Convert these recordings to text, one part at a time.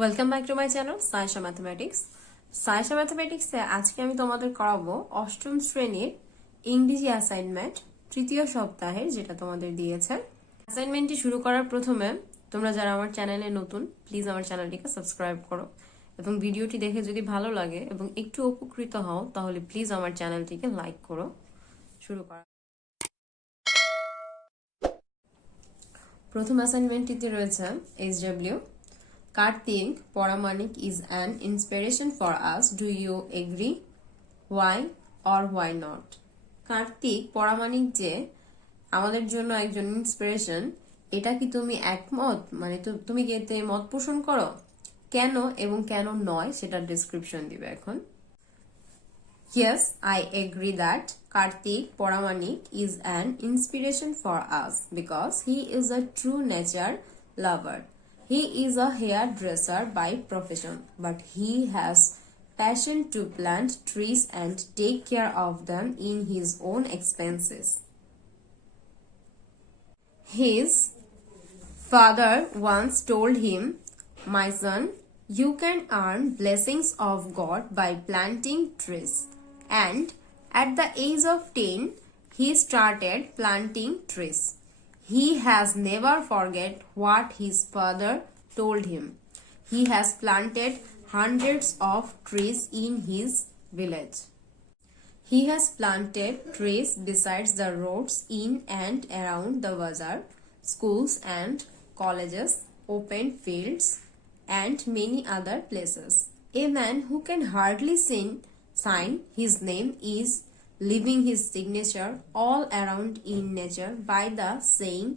Welcome back to my channel Sayesha mathematics. Sayesha ম্যাথমেটিক্সে আজকে আমি তোমাদের করাবো অষ্টম শ্রেণীর ইংরেজি অ্যাসাইনমেন্ট তৃতীয় সপ্তাহের, যেটা তোমাদের দিয়েছে। অ্যাসাইনমেন্টটি শুরু করার প্রথমে তোমরা যারা আমার চ্যানেলে নতুন, প্লিজ আমার চ্যানেলটিকে সাবস্ক্রাইব করো এবং ভিডিওটি দেখে যদি ভালো লাগে এবং একটু উপকৃত হও তাহলে প্লিজ আমার চ্যানেলটিকে লাইক করো। শুরু করা প্রথম অ্যাসাইনমেন্টটিতে রয়েছে SW Karthik Poramanik is an inspiration for us. Do you agree? Why or why not? Kartik Paramanik যে আমাদের জন্য একজন ইন্সপিরেশন, এটা কি তুমি একমত? মানে তুমি কি এতে মত পোষণ করো? কেন এবং কেন নয় সেটা ডেসক্রিপশন দিবে এখন। Yes, I agree that Karthik Poramanik is an inspiration for us because he is a true nature lover. He is a hairdresser by profession, but he has passion to plant trees and take care of them in his own expenses. His father once told him, "My son, you can earn blessings of God by planting trees." And at the age of 10, he started planting trees. He has never forget what his father told him. He has planted hundreds of trees in his village. He has planted trees besides the roads in and around the bazaar, schools and colleges, open fields, and many other places. A man who can hardly sign his name is leaving his signature all around in nature by the saying,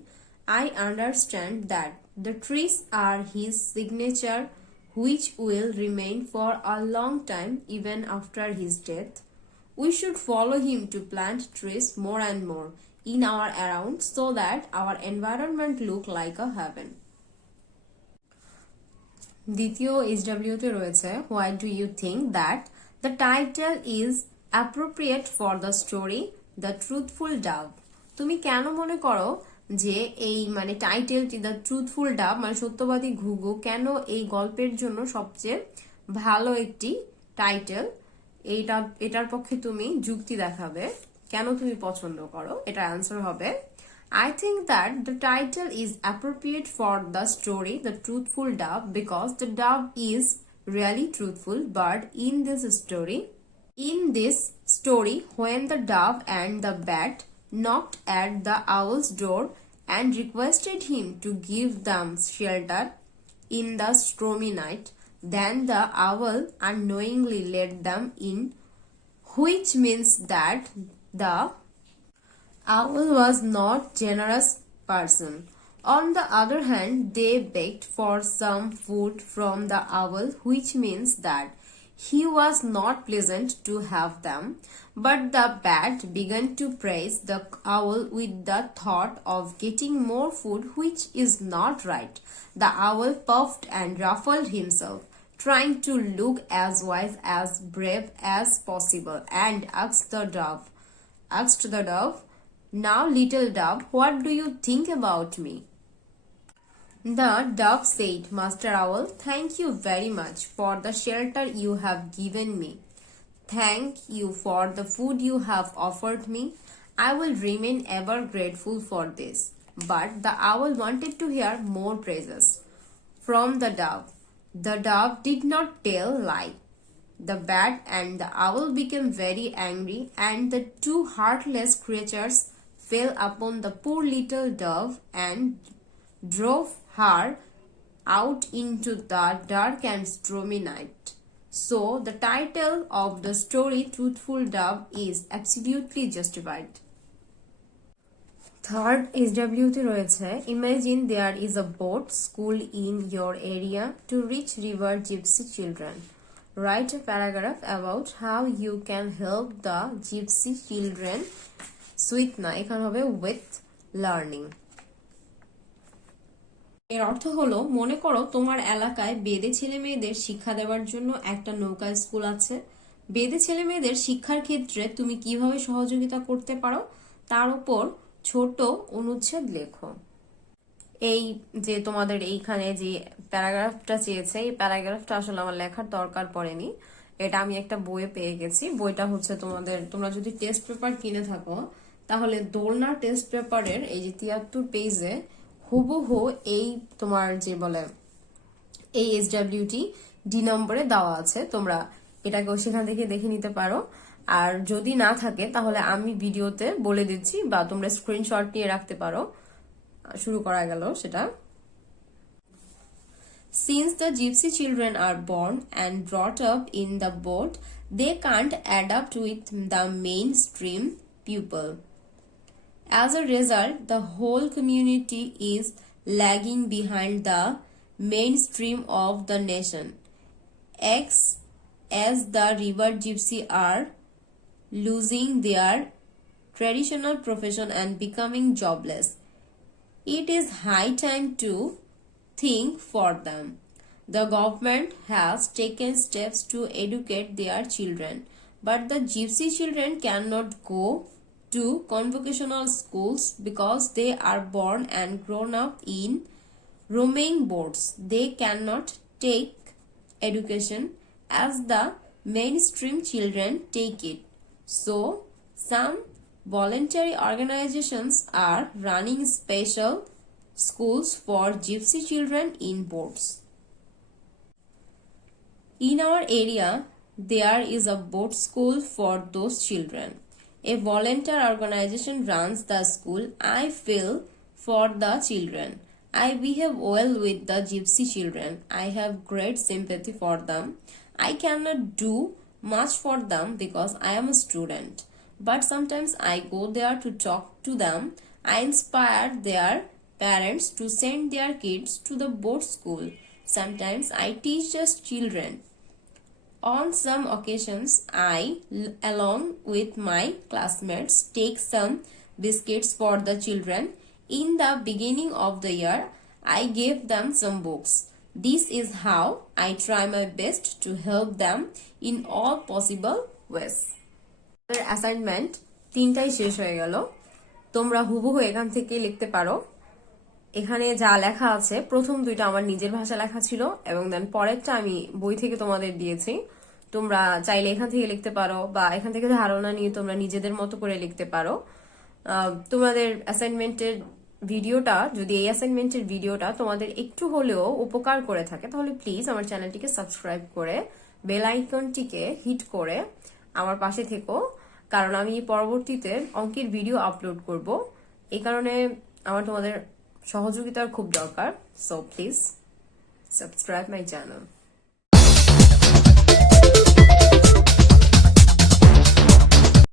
"I understand that the trees are his signature which will remain for a long time even after his death." We should follow him to plant trees more and more in our around so that our environment look like a heaven. দ্বিতীয় SW তে রয়েছে, why do you think that the title is appropriate for the story The Truthful Dove? তুমি কেন মনে করো যে এই টাইটেলটি the truthful ডাব সত্যবাদী ঘুঘু কেন এই গল্পের জন্য সবচেয়ে ভালো একটি টাইটেল? এটার পক্ষে তুমি যুক্তি দেখাবে, কেন তুমি পছন্দ করো। এটার অ্যান্সার হবে, I think that the title is appropriate for the story The Truthful Dove because the dove is really truthful bird in this story. In this story, when the dove and the bat knocked at the owl's door and requested him to give them shelter in the stormy night, then the owl unknowingly let them in, which means that the owl was not generous person. On the other hand, they begged for some food from the owl, which means that he was not pleasant to have them. But the bat began to praise the owl with the thought of getting more food, which is not right. The owl puffed and ruffled himself, trying to look as wise as brave as possible, and asked the dove, "Now, little dove, what do you think about me?" The dove said, "Master Owl, thank you very much for the shelter you have given me. Thank you for the food you have offered me. I will remain ever grateful for this." But the owl wanted to hear more praises from the dove. The dove did not tell lie. The bat and the owl became very angry, and the two heartless creatures fell upon the poor little dove and drove her out into the dark and stormy night. So, the title of the story Truthful Dove is absolutely justified. Third SW তে রয়েছে, imagine there is a boat school in your area to reach river gypsy children. Write a paragraph about how you can help the gypsy children এখানে হবে with learning. এর অর্থ হলো, মনে করো তোমার এলাকায় বেদে ছেলে মেয়েদের শিক্ষা দেওয়ার জন্য একটা নৌকা স্কুল আছে। বেদে ছেলে মেয়েদের শিক্ষার ক্ষেত্রে তুমি কিভাবে সহযোগিতা করতে পারো তার উপর ছোট অনুচ্ছেদ লেখো। এই যে তোমাদের এইখানে যে প্যারাগ্রাফটা চেয়েছে, এই প্যারাগ্রাফটা আসলে আমার লেখার দরকার পড়েনি, এটা আমি একটা বইয়ে পেয়ে গেছি। বইটা হচ্ছে তোমরা যদি টেস্ট পেপার কিনে থাকো তাহলে দোলনা টেস্ট পেপারের এই যে 73 পেজে হুবহু এই তোমার যে বলে এই SWT ডি নম্বরে দেওয়া আছে, তোমরা এটাকেও সেখান থেকে দেখে নিতে পারো। আর যদি না থাকে তাহলে আমি ভিডিওতে বলে দিচ্ছি, বা তোমরা স্ক্রিনশট নিয়ে রাখতে পারো। শুরু করা গেল সেটা। Since the gypsy children are born and brought up in the boat, they can't adapt with the mainstream pupil. As a result, the whole community is lagging behind the mainstream of the nation. As the river gypsy are losing their traditional profession and becoming jobless, it is high time to think for them. The government has taken steps to educate their children, but the gypsy children cannot go to convocational schools because they are born and grown up in roaming boats. They cannot take education as the mainstream children take it. So, some voluntary organizations are running special schools for gypsy children in boats. In our area, there is a boat school for those children. A volunteer organization runs the school. I feel for the children. I behave well with the gypsy children. I have great sympathy for them. I cannot do much for them because I am a student. But sometimes I go there to talk to them. I inspire their parents to send their kids to the boat school. Sometimes I teach just children. On some occasions, I, along with my classmates, take some biscuits for the children. In the beginning of the year, I gave them some books. This is how I try my best to help them in all possible ways. Assignment 3টাই শেষ হয়ে গেল। তোমরা হুবহু এখান থেকে লিখতে পারো। এখানে যা লেখা আছে, প্রথম 2টা আমার নিজের ভাষা লেখা ছিল, এবং দেন পরেরটা আমি বই থেকে তোমাদের দিয়েছি। তোমরা চাইলে এখান থেকে লিখতে পারো, বা এখান থেকে ধারণা নিয়ে তোমরা নিজেদের মতো করে লিখতে পারো। তোমাদের অ্যাসাইনমেন্টের ভিডিওটা, যদি এই অ্যাসাইনমেন্টের ভিডিওটা তোমাদের একটু হলেও উপকার করে থাকে, তাহলে প্লিজ আমার চ্যানেলটিকে সাবস্ক্রাইব করে বেল আইকনটিকে হিট করে আমার পাশে থেকো, কারণ আমি পরবর্তীতে অঙ্কের ভিডিও আপলোড করব। এই কারণে আমার তোমাদের সহযোগিতার খুব দরকার। So please subscribe my channel.